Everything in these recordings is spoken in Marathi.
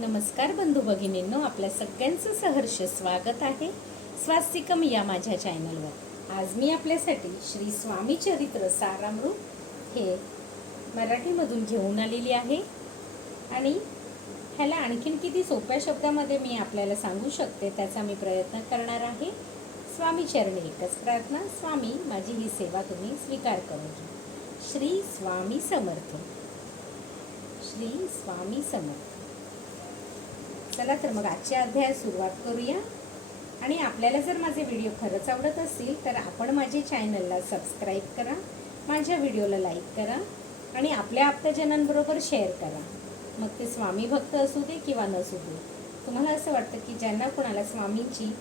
नमस्कार बंधू भगिनींनो आपल्या सगळ्यांचं सहर्ष स्वागत आहे स्वास्तिकम या माझ्या चॅनलवर आज मी आपल्यासाठी श्री स्वामी चरित्र सारामृत हे मराठीमधून घेऊन आलेली आहे. आणि ह्याला आणखीन किती सोप्या शब्दामध्ये मी आपल्याला सांगू शकते त्याचा मी प्रयत्न करणार आहे. स्वामी चरणी एकच प्रार्थना स्वामी माझी ही सेवा तुम्ही स्वीकार करून घ्या. श्री स्वामी समर्थ. श्री स्वामी समर्थ. चला तर मग आजच्या अध्यायात सुरुवात करूया. आणि आपल्याला जर माझे व्हिडिओ खरंच आवडत असतील तर आपण माझे चॅनलला सबस्क्राईब करा माझ्या व्हिडिओला लाईक करा आणि आपल्या आप्तजनांबरोबर शेअर करा. मग ते स्वामी भक्त असू दे किंवा नसू दे तुम्हाला असं वाटतं की ज्यांना कोणाला स्वामींची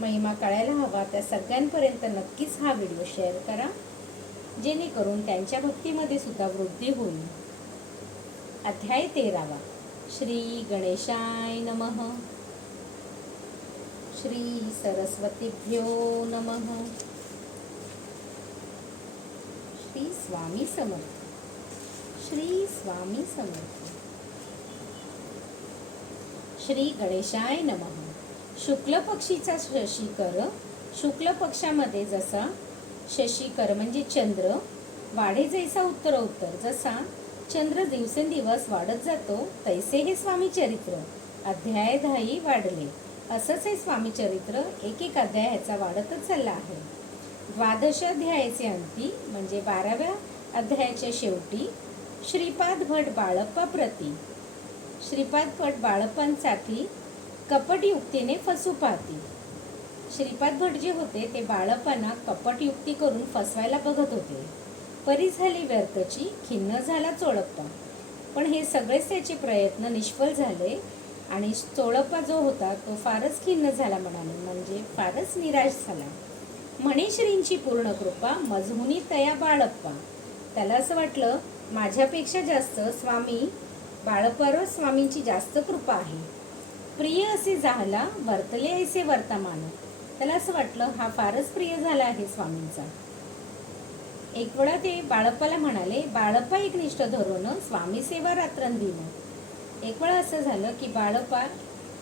महिमा कळायला हवा त्या सगळ्यांपर्यंत नक्कीच हा व्हिडिओ शेअर करा जेणेकरून त्यांच्या भक्तीमध्ये सुद्धा वृद्धी होईल. अध्याय तेरावा. श्री गणेशाय नमः. श्री सरस्वतीभ्यो नमः. श्री स्वामी समर्थ. श्री स्वामी समर्थ. श्री गणेशाय नमः. शुक्ल पक्षीचा शशीकर शुक्ल पक्षामध्ये जसा शशीकर म्हणजे चंद्र वाढे जैसा उत्तर उत्तर जसा चंद्र दिवसेंदिवस वाढत जातो तैसे हे स्वामी चरित्र. अध्यायधायी वाढले. असंच हे स्वामी चरित्र एक एक अध्याय ह्याचा वाढतच चालला आहे. द्वादश अध्यायाचे अंती म्हणजे बाराव्या अध्यायाच्या शेवटी श्रीपाद भट बाळप्पा प्रती. श्रीपाद भट बाळप्पांसाठी कपटयुक्तीने फसू पाहती. श्रीपाद भट जे होते ते बाळप्पांना कपटयुक्ती करून फसवायला बघत होते. परी झाली व्यर्थची खिन्न झाला चोळप्पा. पण हे सगळेच त्याचे प्रयत्न निष्फळ झाले आणि चोळप्पा जो होता तो फारच खिन्न झाला म्हणाले. म्हणजे फारच निराश झाला. म्हणे श्रींची पूर्ण कृपा मजहुनी तया बाळप्पा. त्याला असं वाटलं माझ्यापेक्षा जास्त स्वामी बाळप्पावर स्वामींची जास्त कृपा आहे. प्रिय असे झाला वर्तले ऐसे वर्तमान. त्याला असं वाटलं हा फारच प्रिय झाला आहे स्वामींचा. एक वेळा ते बाळप्पाला म्हणाले बाळप्पा एक निष्ठ धरून स्वामी सेवा रात्रंदिन. एक वेळा असं झालं की बाळप्पा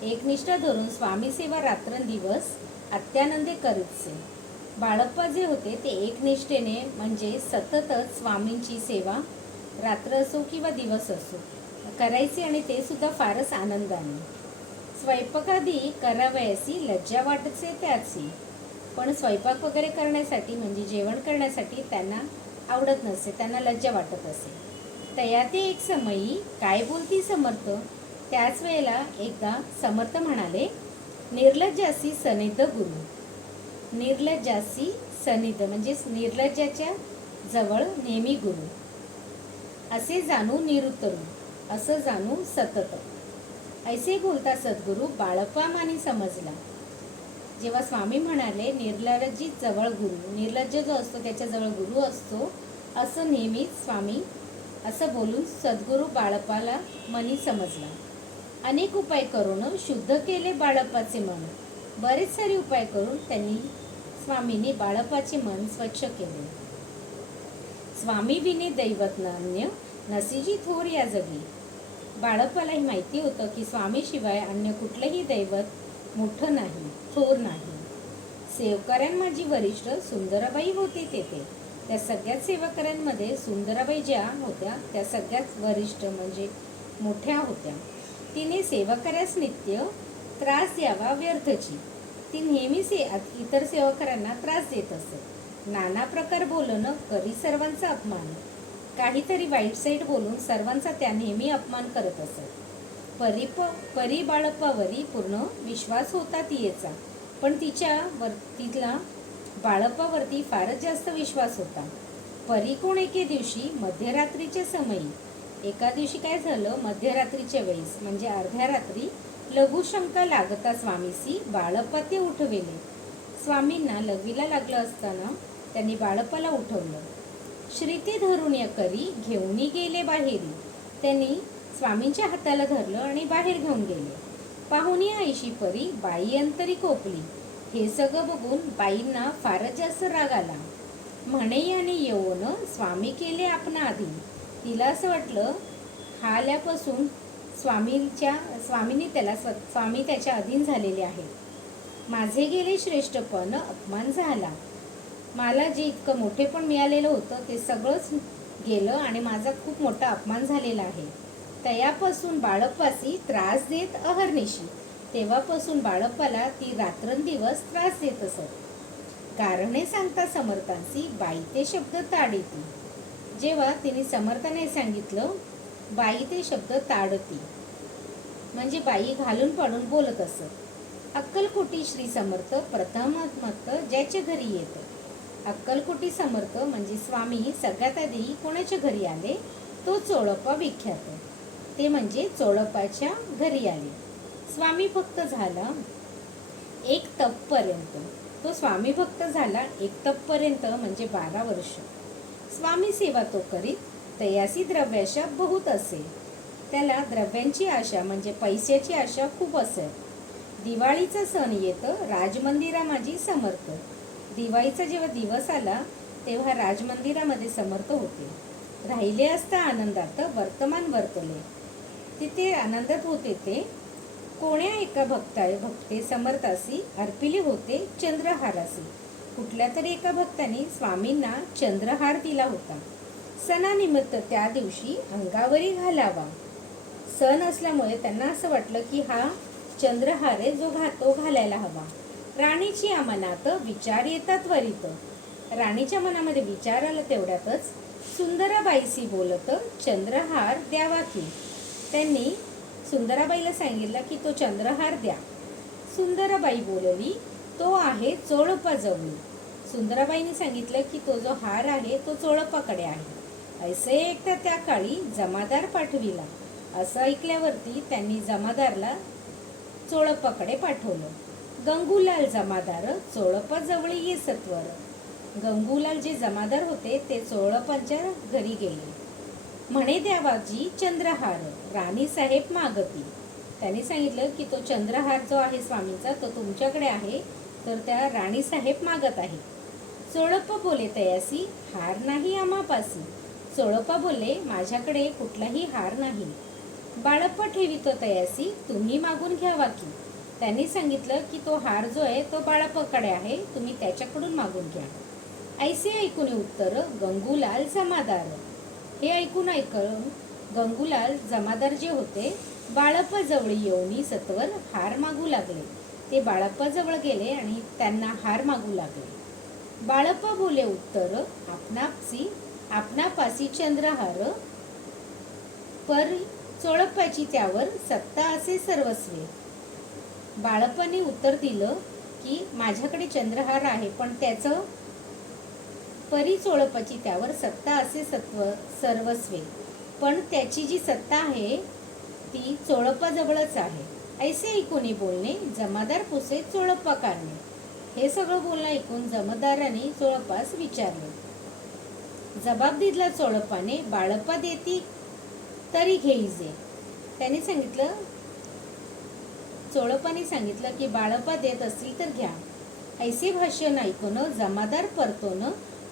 एकनिष्ठ धरून स्वामी सेवा रात्रंदिवस अत्यानंदे करीतसे. बाळप्पा जे होते ते एकनिष्ठेने म्हणजे सततच स्वामींची सेवा रात्र असो किंवा दिवस असो करायचे आणि ते सुद्धा फारच आनंदाने. स्वयंपाकादी करावयासी लज्जा वाटचे त्याची. पण स्वयंपाक वगैरे करण्यासाठी म्हणजे जेवण करण्यासाठी त्यांना आवडत नसे त्यांना लज्जा वाटत असे. तया ते एक समयी काय बोलती समर्थ? त्याच वेळेला एकदा समर्थ म्हणाले निर्लज्जासी सनिध गुरु. निर्लज्जासी सनिध म्हणजेच निर्लज्जाच्या जवळ नेहमी गुरु. असे जाणू निरुतरू असं जाणू सतत. ऐसे बोलता सद्गुरू बाळप्पा माने समजला. जेव्हा स्वामी म्हणाले निर्लज्जित जवळ गुरु निर्लज्ज जो असतो त्याच्याजवळ गुरु असतो असं नेहमीच स्वामी असं बोलून सद्गुरू बाळपाला मनी समजला. अनेक उपाय करून शुद्ध केले बाळपाचे मन. बरेच सारे उपाय करून त्यांनी स्वामीने बाळपाचे मन स्वच्छ केले. स्वामी विने दैवत नान्य नसीजी थोर या जगी. बाळपालाही माहिती होतं की स्वामीशिवाय अन्य कुठलंही दैवत मोठं नाही थोर नाही. सेवकऱ्यांमाजी वरिष्ठ सुंदराबाई होती तेथे. त्या सगळ्याच सेवकऱ्यांमध्ये सुंदराबाई ज्या होत्या त्या सगळ्याच वरिष्ठ म्हणजे मोठ्या होत्या. तिने सेवकऱ्यास नित्य त्रास द्यावा व्यर्थची. ती नेहमी से इतर सेवकऱ्यांना त्रास देत असत नाना प्रकार बोलणं करी सर्वांचा अपमान. काहीतरी वाईट साईड बोलून सर्वांचा त्या नेहमी अपमान करत असत परिप परी बाळप्पावरी पूर्ण विश्वास होता तियेचा. पण तिच्या वर तिला बाळपावरती फारच जास्त विश्वास होता. परी कोण एके दिवशी मध्यरात्रीच्या समयी? एका दिवशी काय झालं? मध्यरात्रीच्या वेळेस म्हणजे अर्ध्या रात्री लघुशंका लागता स्वामीसी बाळप्पा ते उठविले. स्वामींना लघवीला लागलं असताना त्यांनी बाळप्पाला उठवलं. श्रीते धरून करी घेऊनी गेले बाहेरी. त्यांनी स्वामींच्या हाताला धरलं आणि बाहेर घेऊन गेले. पाहुणी आईशी परी बाई अंतरी कोपली. हे सगळं बघून बाईंना फारच जास्त राग आला. म्हणे आणि येऊन स्वामी केले आपण आधी. तिला असं वाटलं हाल्यापासून स्वामींच्या स्वामींनी त्याला स्व स्वामी त्याच्या अधीन झालेले आहेत. माझे गेले श्रेष्ठपण अपमान झाला. मला जे इतकं मोठेपण मिळालेलं होतं ते सगळंच गेलं आणि माझा खूप मोठा अपमान झालेला आहे. तयापासून बाळप्पासी त्रास देत अहर्निशी. तेव्हापासून बाळप्पाला ती रात्रंदिवस त्रास देत असत. कारणे सांगता समर्थांसी बाई ते शब्द ताडीती. जेव्हा तिने समर्थाने सांगितलं बाई ते शब्द ताडती. म्हणजे बाई घालून पाडून बोलत असत. अक्कलकोटी श्री समर्थ प्रथमात्मक ज्याच्या घरी येतं. अक्कलकोटी समर्थ म्हणजे स्वामी सगळ्यात आधी कोणाच्या घरी आले? तो चोळप्पा विख्यात. ते म्हणजे चोळपाच्या घरी आले. स्वामी भक्त झाला एक तपपर्यंत तो स्वामी भक्त झाला एक तपपर्यंत म्हणजे बारा वर्ष. स्वामी सेवा तो करीत तयासी द्रव्याशा बहुत असे. त्याला द्रव्यांची आशा म्हणजे पैशाची आशा खूप असे दिवाळीचा सण येतं राजमंदिरा माझी समर्थ. दिवाळीचा जेव्हा दिवस आला तेव्हा राजमंदिरामध्ये समर्थ होते. राहिले असता आनंदात वर्तमान वर्तले. तिथे आनंदात होते ते. कोण्या एका भक्ताय भक्ते समर्थासी अर्पिले होते चंद्रहारासी. कुठल्या तरी एका भक्ताने स्वामींना चंद्रहार दिला होता. सणानिमित्त त्या दिवशी अंगावरी घालावा. सण असल्यामुळे त्यांना असं वाटलं की हा चंद्रहार आहे जो घातो घालायला हवा. राणीची मनात विचार येतात त्वरित राणीच्या मनामध्ये विचार आला तेवढ्यातच सुंदराबाईशी बोलत चंद्रहार द्यावा की? त्यांनी सुंदराबाईला सांगितलं की तो चंद्रहार द्या. सुंदराबाई बोलली तो आहे चोळप्पाजवळ सुंदराबाईने सांगितलं की तो जो हार आहे तो चोळपाकडे आहे. ऐसे एकदा त्या काळी जमादार पाठविला. असं ऐकल्यावरती त्यांनी जमादारला चोळपाकडे पाठवलं. गंगूलाल जमादार चोळप्पाजवळ ये सत्वर. गंगूलाल जे जमादार होते ते चोळपांच्या घरी गेले. म्हणे द्यावाजी चंद्रहार. राणी साहेब मागती त्यांनी सांगितलं की तो चंद्रहार जो आहे स्वामींचा तो तुमच्याकडे आहे तर त्या राणी साहेब मागत आहे. चोळप्पा बोले तयासी हार नाही आमापासी चोळप्पा बोलले माझ्याकडे कुठलाही हार नाही. बाळप्पा ठेवितो तयासी तुम्ही मागून घ्यावा की. त्यांनी सांगितलं की तो हार जो आहे तो बाळप्पाकडे आहे तुम्ही त्याच्याकडून मागून घ्या. ऐसे ऐकून उत्तर गंगूलाल जमादार हे ऐकून ऐकून गंगूलाल जमादार जे होते. बाळप्पाजवळ येऊन सत्वर हार मागू लागले. ते बाळप्पाजवळ गेले आणि त्यांना हार मागू लागले. बाळप्पा बोले उत्तर आपणापसी आपणापासी चंद्रहार. पर चोळप्पाची त्यावर सत्ता असे सर्वस्वे. बाळप्पाने उत्तर दिलं की माझ्याकडे चंद्रहार आहे पण त्याचं परी चोळप्पाची त्यावर सत्ता असे सत्व सर्वस्वे. पण त्याची जी सत्ता आहे ती चोळप्पाजवळच आहे. ऐसे ऐकून बोलणे जमादार पुसे चोळप्पा काढणे. हे सगळं बोलणं ऐकून जमादाराने चोळप्पास विचारले. जबाब दिला चोळप्पाने बाळप्पा देती तरी घेईजे त्याने सांगितलं चोळप्पाने सांगितलं की बाळप्पा देत असतील तर घ्या. ऐसे भाषण ऐकून जमादार परतोन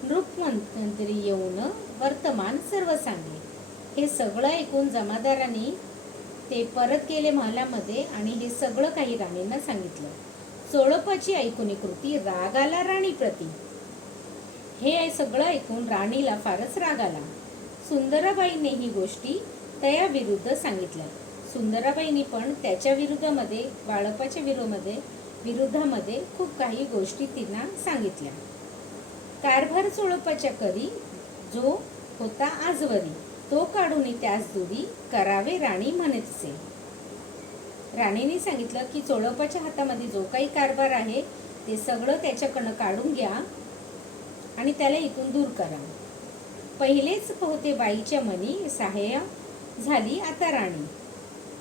नृपमंत्री येऊन वर्तमान सर्व सांगले. हे सगळं ऐकून जमादारांनी ते परत केले महालामध्ये आणि हे सगळं काही राणींना सांगितलं. चोळपाची ऐकून कृती राग आला राणी प्रती. हे सगळं ऐकून राणीला फारच राग आला. सुंदराबाईने ही गोष्टी तया विरुद्ध सांगितल्या. सुंदराबाईंनी पण त्याच्या विरुद्धामध्ये बाळपाच्या विरोधामध्ये विरुद्धामध्ये खूप काही गोष्टी तिनं सांगितल्या. कारभार चोळपाच्या करी जो होता आजवरी. तो काढून त्यास दुरी करावे राणी म्हणतसे. राणीने सांगितलं की चोळपाच्या हातामध्ये जो काही कारभार आहे ते सगळं त्याच्याकडनं काढून घ्या आणि त्याला इथून दूर करा. पहिलेच पोहते बाईच्या मनी सहाय्य झाली आता राणी.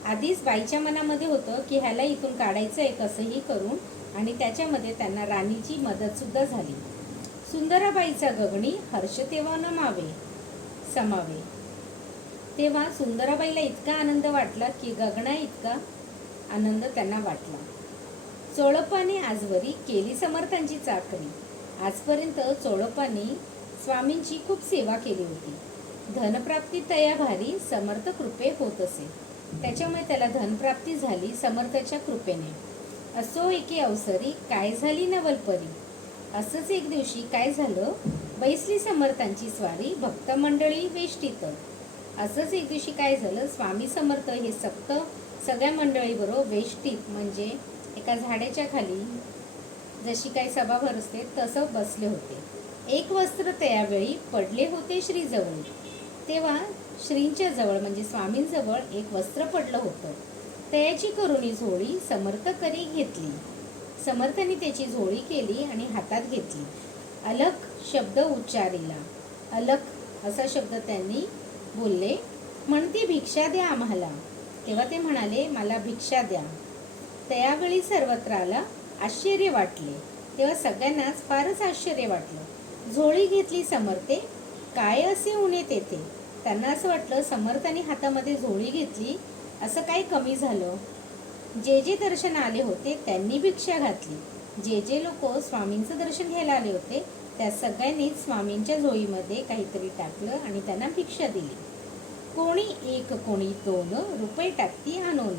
आधीच बाईच्या मनामध्ये होतं की ह्याला इथून काढायचं आहे कसंही करून आणि त्याच्यामध्ये त्यांना राणीची मदतसुद्धा झाली. सुंदराबाईचा गगणी हर्ष तेव्हा नमावे समावे. तेव्हा सुंदराबाईला इतका आनंद वाटला की गगना इतका आनंद त्यांना वाटला. चोळप्पाने आजवरी केली समर्थांची चाकरी. आजपर्यंत चोळप्पाने स्वामींची खूप सेवा केली होती. धनप्राप्ती तया भारी समर्थ कृपे होत असे. त्याच्यामुळे त्याला धनप्राप्ती झाली समर्थाच्या कृपेने. असो एके अवसरी काय झाली नवलपरी असंच एक दिवशी काय झालं? बैसली समर्थांची स्वारी भक्त मंडळी वेष्टीत. असंच एक दिवशी काय झालं स्वामी समर्थ हे सप्त सगळ्या मंडळीबरोबर वेष्टीत म्हणजे एका झाडाच्या खाली जशी काही सभा भरसते तसं बसले होते. एक वस्त्र त्यावेळी पडले होते श्रीजवळ. तेव्हा श्रींच्या जवळ म्हणजे स्वामींजवळ एक वस्त्र पडलं होतं. त्याची करुणी झोळी समर्थ करी घेतली. समर्थाने त्याची झोळी केली आणि हातात घेतली. अलख शब्द उच्चारिला. अलख असा शब्द त्यांनी बोलले म्हणते भिक्षा द्या आम्हाला. तेव्हा ते म्हणाले मला भिक्षा द्या. त्यावेळी सर्वत्राला आश्चर्य वाटले. तेव्हा सगळ्यांनाच फारच आश्चर्य वाटलं. झोळी घेतली समर्थे. काय असे उणे तेथे त्यांना असं वाटलं समर्थाने हातामध्ये झोळी घेतली असं काय कमी झालं? जे जे दर्शन आले होते त्यांनी भिक्षा घातली. जे जे लोक स्वामींचं दर्शन घ्यायला आले होते त्या सगळ्यांनीच स्वामींच्या झोळीमध्ये काहीतरी टाकलं आणि त्यांना भिक्षा दिली. कोणी एक कोणी दोन रुपये टाकती आणून.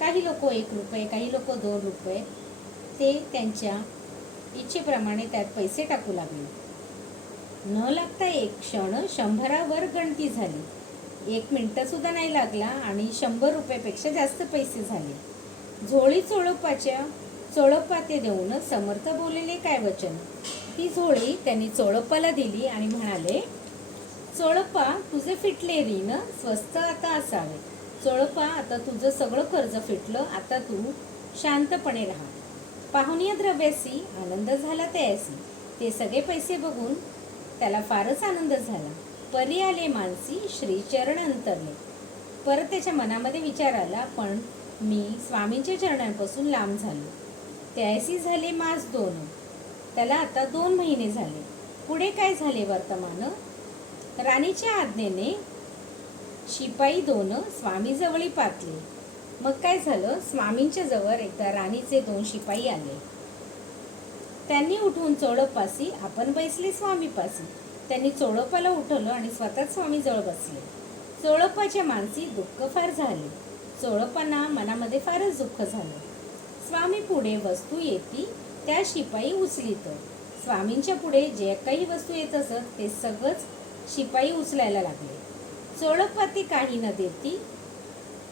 काही लोक एक रुपये काही लोक दोन रुपये. ते त्यांच्या इच्छेप्रमाणे त्यात पैसे टाकू लागले. न लागता एक क्षण शंभरावर गणती झाली. एक मिनटंसुद्धा नाही लागला आणि शंभर रुपयापेक्षा जास्त पैसे झाले. झोळी चोळपाच्या चोळपाते देऊन समर्थ बोललेले काय वचन? ती झोळी त्यांनी चोळपाला दिली आणि म्हणाले चोळपा तुझे फिटले रीन स्वस्त आता असावे. चोळपा आता तुझं सगळं कर्ज फिटलं आता तू शांतपणे राहा. पाहुणीय द्रव्यासी आनंद झाला त्यासी. ते सगळे पैसे बघून त्याला फारच आनंद झाला. परी आले मानसी श्रीचरण अंतरले. परत त्याच्या मनामध्ये विचार आला पण मी स्वामींच्या चरणांपासून लांब झालो. त्यायसी झाले मास दोन. त्याला आता दोन महिने झाले. पुढे काय झाले वर्तमान? राणीच्या आज्ञेने शिपाई दोन स्वामी जवळी पातले मग काय झालं? स्वामींच्या जवळ एकदा राणीचे दोन शिपाई आले. त्यांनी उठून चोळपासी आपण बैसले स्वामीपासी. त्यांनी चोळपाला उठवलं आणि स्वतः स्वामी जवळ बसले. चोळपाच्या मानसी दुःख फार झाले. चोळपांना मनामध्ये फारच दुःख झालं. स्वामी पुढे वस्तू येती त्या शिपाई उचलीत. स्वामींच्या पुढे जे काही वस्तू येत असत ते सगळंच शिपाई उचलायला लागले. चोळपाती काही न देती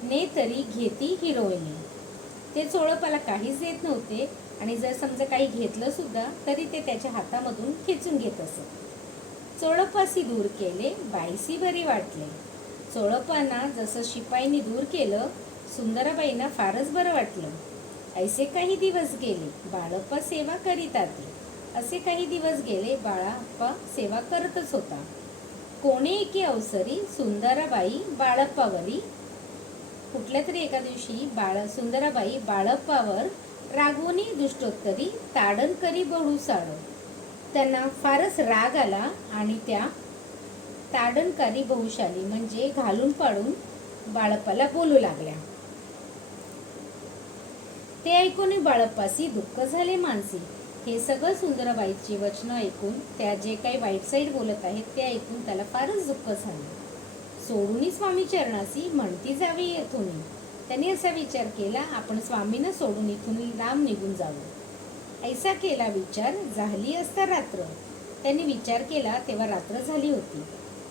ने तरी घेती हिरोईनी. ते चोळपाला काहीच देत नव्हते आणि जर समजा काही घेतलं सुद्धा तरी ते त्याच्या हातामधून खेचून घेत असत. चोळपासी दूर केले बाईसी बरी वाटले. चोळपांना जसं शिपाईनी दूर केलं सुंदराबाईंना फारच बरं वाटलं. ऐसे काही दिवस गेले बाळप्पा सेवा करीत आते असे काही दिवस गेले बाळाप्पा सेवा करतच होता. कोणी एके अवसरी सुंदराबाई बाळप्पावरी. कुठल्या तरी एका दिवशी बाळ सुंदराबाई बाळप्पावर रागवणी दुष्टोत्तरी ताडण करी बळू साड. त्यांना फारच राग आला आणि त्या ताडणकारी बहुशाली म्हणजे घालून पाडून बाळप्पाला बोलू लागल्या. ते ऐकून बाळप्पासी दुःख झाले मानसी. हे सगळं सुंदराबाईची वचनं ऐकून त्या जे काही वाईट साईड बोलत आहेत ते ऐकून त्याला फारच दुःख झालं. सोडूनही स्वामी चरणासी म्हणती जावी येथून. त्यांनी असा विचार केला आपण स्वामीनं सोडून इथून लांब निघून जावं. ऐसा केला विचार झाली असता रात्र. त्यांनी विचार केला तेव्हा रात्र झाली होती.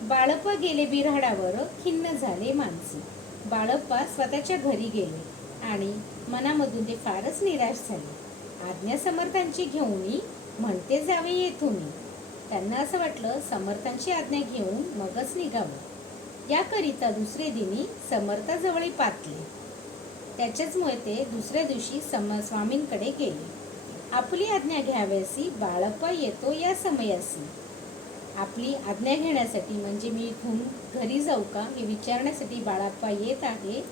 बाळप्पा गेले बिऱ्हाडावर खिन्न झाले मानसी बाळप्पा स्वतःच्या घरी गेले आणि मनामधून ते फारच निराश झाले. आज्ञा समर्थांची घेऊन म्हणते जावे येथून त्यांना असं वाटलं समर्थांची आज्ञा घेऊन मगच निघावं. याकरिता दुसरे दिनी समर्थाजवळी पातले. त्याच्याचमुळे ते दुसऱ्या दिवशी सम स्वामींकडे गेले. आपली आज्ञा घ्याव्यासी बाळप्पा येतो या समयासी. आपली आज्ञा घेण्यासाठी म्हणजे मी इथून घरी जाऊ का? हे विचारण्यासाठी बाळाप्पा येत आहे.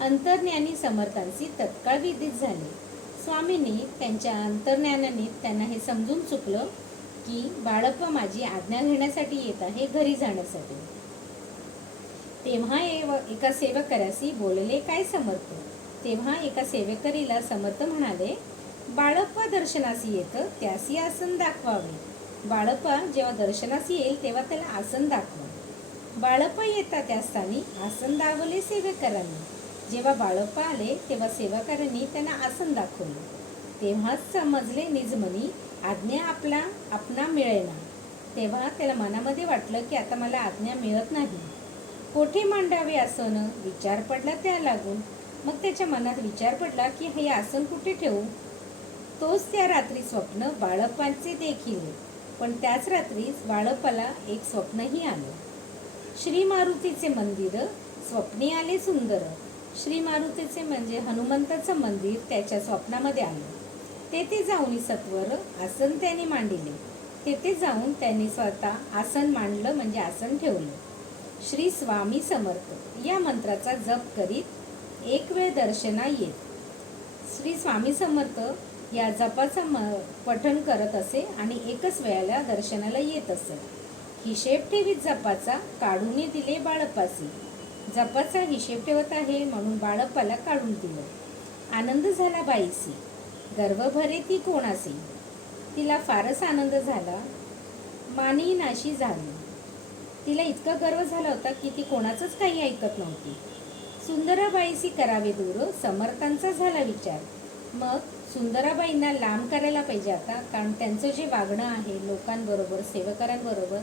अंतर्ज्ञानी समर्थांची तत्काळ विदित झाले. स्वामींनी त्यांच्या अंतर्ज्ञानाने त्यांना हे समजून चुकलं की बाळप्पा माझी आज्ञा घेण्यासाठी येत आहे घरी जाण्यासाठी. तेव्हा एव- एका सेवकऱ्याशी बोलले काय समर्थ? तेव्हा एका सेवेकरीला समर्थ म्हणाले बाळप्पा दर्शनास येतं त्यासी आसन दाखवावे. बाळप्पा जेव्हा दर्शनास येईल तेव्हा त्याला आसन दाखवा. बाळप्पा येता त्या स्थानी आसन दावले सेवेकरांनी जेव्हा बाळप्पा आले तेव्हा सेवाकारांनी त्यांना आसन दाखवलं. तेव्हाच समजले निजमनी आज्ञा आपला आपणा मिळेना. तेव्हा त्याला मनामध्ये वाटलं की आता मला आज्ञा मिळत नाही. कोठे मांडावे आसन? विचार पडला त्या लागून. मग त्याच्या मनात विचार पडला की हे आसन कुठे ठेवू? तोच त्या रात्री स्वप्न बाळपांचे देखील. पण त्याच रात्रीच बाळप्पाला एक स्वप्नही आलं. श्री मारुतीचे मंदिर स्वप्ने आले सुंदर. श्री मारुतीचे म्हणजे हनुमंताचं मंदिर त्याच्या स्वप्नामध्ये आलं. तेथे जाऊन सत्वर आसन त्याने मांडिले. तेथे जाऊन त्यांनी स्वतः आसन मांडलं म्हणजे आसन ठेवलं. श्री स्वामी समर्थ या मंत्राचा जप करीत एक वेळ दर्शना येत. श्री स्वामी समर्थ या जपाचं म पठण करत असे आणि एकच वेळेला दर्शनाला येत असे. हिशेब ठेवीत जपाचा काढून दिले बाळपासी. जपाचा हिशेब ठेवत आहे म्हणून बाळप्पाला काढून दिलं. आनंद झाला बाईसी. गर्व भरे ती कोणासी? तिला फारच आनंद झाला. मानी नाशी झाली. तिला इतका गर्व झाला होता की ती कोणाचंच काही ऐकत नव्हती. सुंदराबाईसी करावे दूर समर्थांचा झाला विचार. मग सुंदराबाईंना लांब करायला पाहिजे आता कारण त्यांचं जे वागणं आहे लोकांबरोबर सेवकारांबरोबर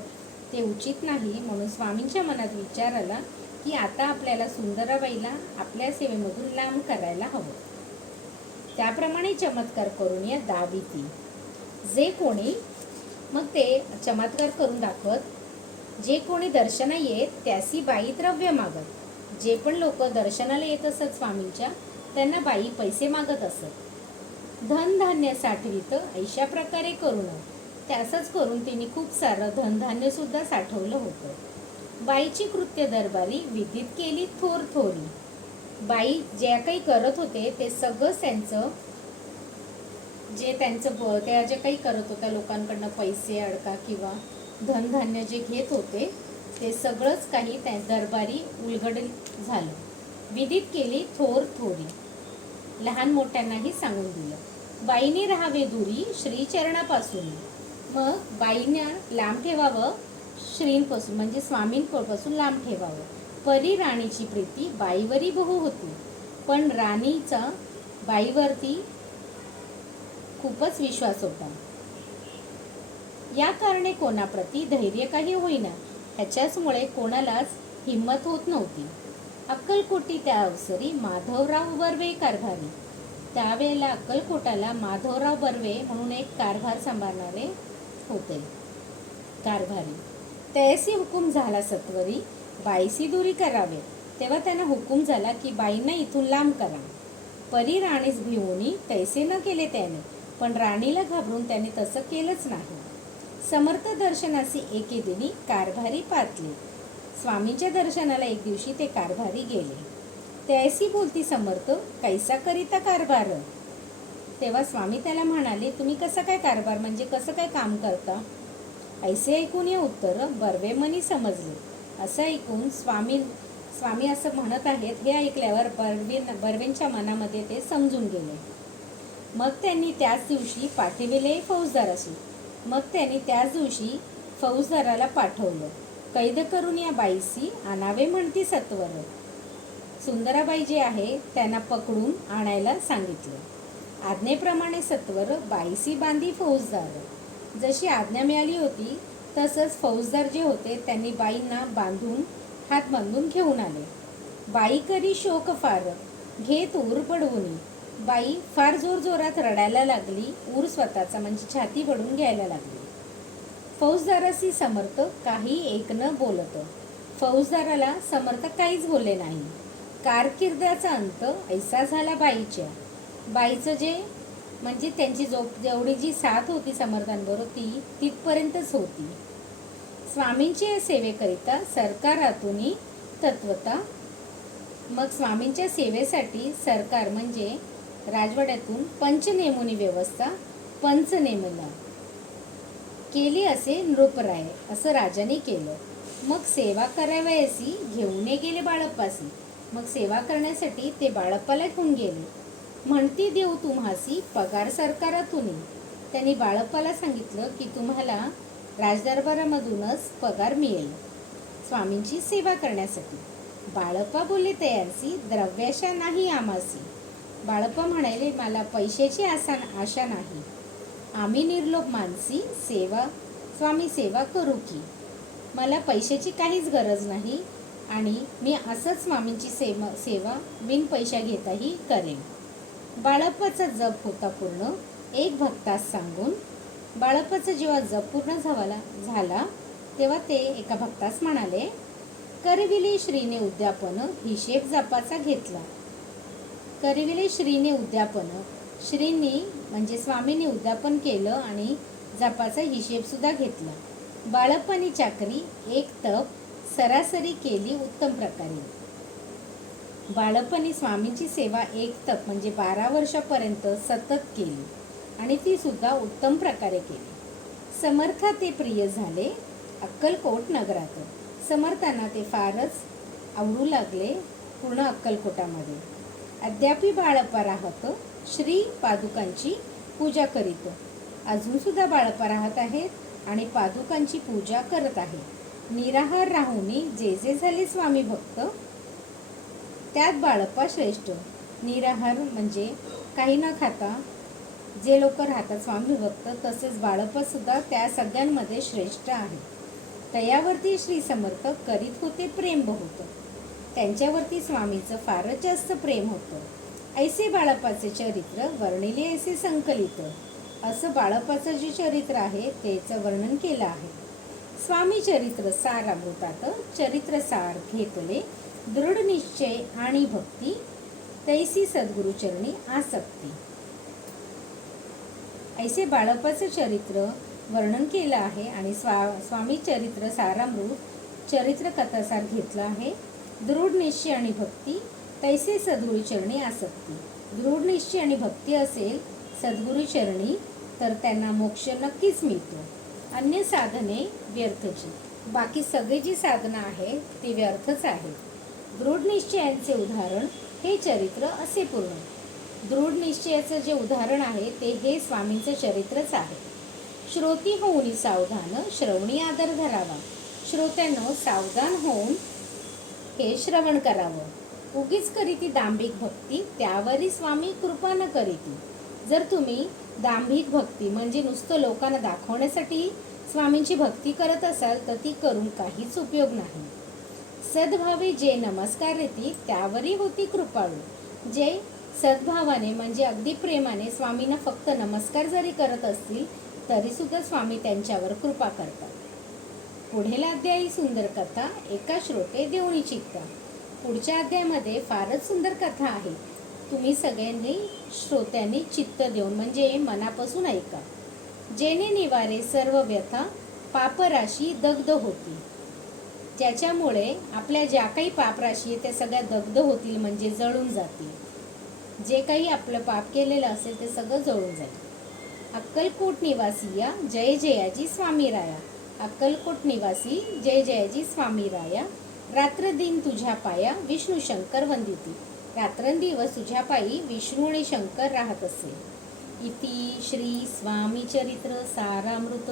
ते उचित नाही म्हणून स्वामींच्या मनात विचार आला की आता आपल्याला सुंदराबाईला आपल्या सेवेमधून लांब करायला हवं. त्याप्रमाणे चमत्कार करून या दाविती जे कोणी मग ते चमत्कार करून दाखवत जे कोणी दर्शना येत त्यासी बाई द्रव्य मागत. जे पण लोक दर्शनाला येत असत स्वामींच्या त्यांना बाई पैसे मागत असत. धनधान्य साठवित अशा प्रकारे करून त्यासच करून तिने खूप सारं धनधान्यसुद्धा साठवलं होतं. बाईची कृत्य दरबारी विदित केली थोर थोरी. बाई ज्या काही करत होते ते सगळंच त्यांचं जे त्यांचं ब त्या जे काही करत होत्या लोकांकडनं पैसे अडका किंवा धनधान्य जे घेत होते ते सगळंच काही त्या दरबारी उलगड झालं. विदित केली थोर थोरी. लहान मोठ्यांनाही सांगून दिलं. बाईने राहावे दुरी श्रीचरणापासून. मग बाईने लांब ठेवावं श्रींपासून म्हणजे स्वामींपासून लांब ठेवावं. परी राणीची प्रीती बाईवरी बहु होती. पण राणीचा बाईवरती खूपच विश्वास होता. या कारणे कोणाप्रती धैर्य काही होईना. ह्याच्याचमुळे कोणालाच हिंमत होत नव्हती. अक्कलकोटी त्या अवसरी माधवराव बर्वे कारभारी. त्यावेळेला अक्कलकोटाला माधवराव बर्वे म्हणून एक कारभार सांभाळणारे होते. कारभारी. तैसी हुकूम झाला सत्वरी बाईसी दुरी करावे. तेव्हा त्यांना हुकूम झाला की बाईंना इथून लांब करा. परी राणीस भिवूनी तैसे न केले त्याने पण राणीला घाबरून त्याने तसं केलंच नाही. समर्थ दर्शनासी एके दिनी कारभारी पातली. स्वामींच्या दर्शनाला एक दिवशी ते कारभारी गेले. त्याशी बोलती समर्थ कैसा करिता कारभार? तेव्हा स्वामी त्याला म्हणाले तुम्ही कसं काय कारभार म्हणजे कसं काय काम करता? ऐसे ऐकून हे उत्तर बर्वेमनी समजले. असं ऐकून स्वामी स्वामी असं म्हणत आहेत हे ऐकल्यावर बर्वे बर्वेंच्या मनामध्ये ते समजून गेले. मग त्यांनी त्याच दिवशी पाठविले फौजदार असू. मग त्यांनी त्याच दिवशी फौजदाराला पाठवलं. कैद करून या बाईसी आणावे म्हणती सत्वर. सुंदराबाई जे आहे त्यांना पकडून आणायला सांगितलं. आज्ञेप्रमाणे सत्वर बाईसी बांधी फौजदार. जशी आज्ञा मिळाली होती तसंच फौजदार जे होते त्यांनी बाईंना बांधून हात बांधून घेऊन आले. बाई करी शोक फार घेत ऊर पडवून. बाई फार जोर जोरात रडायला लागली ऊर स्वतःचा म्हणजे छाती पडून घ्यायला लागली. फौजदाराशी समर्थ काही एक न बोलत. फौजदाराला समर्थ काहीच बोलले नाही. कारकिर्दाचा अंत ऐसा झाला बाईच्या. बाईचं जे म्हणजे त्यांची जो जेवढी जी साथ होती समर्थांबरोबर ती तिथपर्यंतच होती. स्वामींच्या सेवेकरिता सरकारातूनही तत्वता मग स्वामींच्या सेवेसाठी सरकार म्हणजे राजवाड्यातून पंचनेमुनी व्यवस्था पंचनेमना. केली असे नृपराय असं राजाने केलं. मग सेवा करावयासी घेऊन गेले बाळप्पासी. मग सेवा करण्यासाठी ते बाळप्पाला घेऊन गेले. म्हणती देऊ तुम्हासी पगार सरकारातून. त्यांनी बाळप्पाला सांगितलं की तुम्हाला राजदरबारामधूनच पगार मिळेल. स्वामींची सेवा करण्यासाठी. बाळप्पा बोलले तयांसी द्रव्याशा नाही आमासी बाळप्पा म्हणाले मला पैशाची आसा आशा नाही. आम्ही निर्लोभ मानसी सेवा स्वामी सेवा करू की. मला पैशाची काहीच गरज नाही आणि मी असंच स्वामींची सेवा सेवा बिन पैसा घेताही करेन. बाळप्पाचा जप होता पूर्ण. एक भक्तास सांगून बाळप्पाचा जेव्हा जप पूर्ण झाला झाला तेव्हा ते एका भक्तास म्हणाले करविले श्रीने उद्यापन हिशेब जपाचा घेतला. करविले श्रीने उद्यापन श्रींनी म्हणजे स्वामीने उद्यापन केलं आणि जपाचा हिशेबसुद्धा घेतला. बाळप्पानी चाकरी एक तप सरासरी केली उत्तम प्रकारे. बाळपणी स्वामींची सेवा एक तप म्हणजे बारा वर्षापर्यंत सतत केली आणि ती सुद्धा उत्तम प्रकारे केली. समर्था ते प्रिय झाले अक्कलकोट नगरात समर्थांना ते फारच आवडू लागले पूर्ण अक्कलकोटामध्ये. अद्यापी बाळप्पा राहत श्री पादुकांची पूजा करीत. अजून सुद्धा राहत आहेत आणि पादुकांची पूजा करत आहे निराहार राहूनी जे जे झाले स्वामी भक्त त्यात बाळप्पा श्रेष्ठ. निराहार म्हणजे काही न खाता जे लोक राहतात स्वामी भक्त तसेच बाळप्पा सुद्धा त्या सगळ्यांमध्ये श्रेष्ठ आहे. तयावरती श्री समर्थ करीत होते प्रेम बहुत. त्यांच्यावरती स्वामीचं फारच जास्त प्रेम होतं. ऐसे बाळप्पाचे चरित्र वर्णिले ऐसे संकलित. असं बाळप्पाचं जे चरित्र आहे त्याचं वर्णन केलं आहे. स्वामी चरित्र सार अमृतात चरित्र सार घेतले दृढ निश्चय आणि भक्ती तैसी सद्गुरुचरणी आसक्ती. ऐसे बाळपाचं चरित्र वर्णन केलं आहे आणि स्वा स्वामी चरित्र सारामृत चरित्र कथासार घेतला आहे. दृढ निश्चय आणि भक्ती तैसे सद्गुरुचरणी आसक्ती. दृढ निश्चय आणि भक्ती असेल सद्गुरू चरणी तर त्यांना मोक्ष नक्कीच मिळतो. अन्य साधने व्यर्थची. बाकी सगळी जी साधनं आहे ती व्यर्थच आहे दृढ निश्चयांचे उदाहरण हे चरित्र असे पूर्ण. दृढ निश्चयाचं जे उदाहरण आहे ते हे स्वामींचं चरित्रच आहे. श्रोती होऊन सावधान श्रवणी आदर धरावा. श्रोत्यांनो सावधान होऊन हे श्रवण करावं. उगीच करीती दांभिक भक्ती त्यावरी स्वामी कृपा न करीती. जर तुम्ही दांभिक भक्ती म्हणजे नुसतं लोकांना दाखवण्यासाठी स्वामींची भक्ती करत असाल तर ती करून काहीच उपयोग नाही. सद्भावे जे नमस्कार येते त्यावरही होती कृपाळू. जे सद्भावाने म्हणजे अगदी प्रेमाने स्वामींना फक्त नमस्कार जरी करत असतील तरी सुद्धा स्वामी त्यांच्यावर कृपा करतात. पुढील अध्यायी सुंदर कथा एका श्रोते देवणी चित्ता. पुढच्या अध्यायामध्ये फारच सुंदर कथा आहे. तुम्ही सगळ्यांनी श्रोत्यांनी चित्त देऊन म्हणजे मनापासून ऐका. जेणे निवारे सर्व व्यथा पापराशी दग्ध होती. ज्याच्यामुळे आपल्या ज्या काही पापराशी आहे त्या सगळ्या दग्ध होतील म्हणजे जळून जातील. जे काही आपलं पाप केलेलं असेल ते सगळं जळून जाईल. अक्कलकोट निवासी या जय जयाजी स्वामी राया. अक्कलकोट निवासी जय जयाजी स्वामी राया. रात्र दिन तुझ्या पाया विष्णू शंकर वंदिती. रात्रंदिवस तुझ्या पायी विष्णू आणि शंकर राहत असे. इति श्री स्वामी चरित्र सारामृत.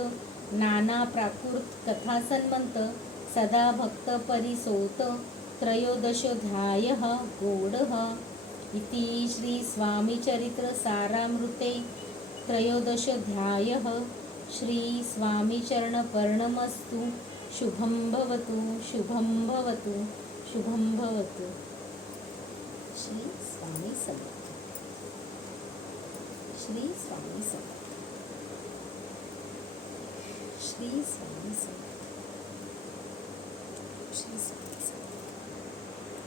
नाना प्राकृत कथा सन्मंत. सदा भक्त परिसोत गोडः इति श्री स्वामी चरित्र सारामृते त्रयोदशोध्याय श्री स्वामी चरण पर्णमस्तु। शुभं भवतु शुभं भवतु शुभं भवतु। श्री स्वामी समर्थ। श्री स्वामी समर्थ। श्री स्वामी समर्थ। श्री स्वामी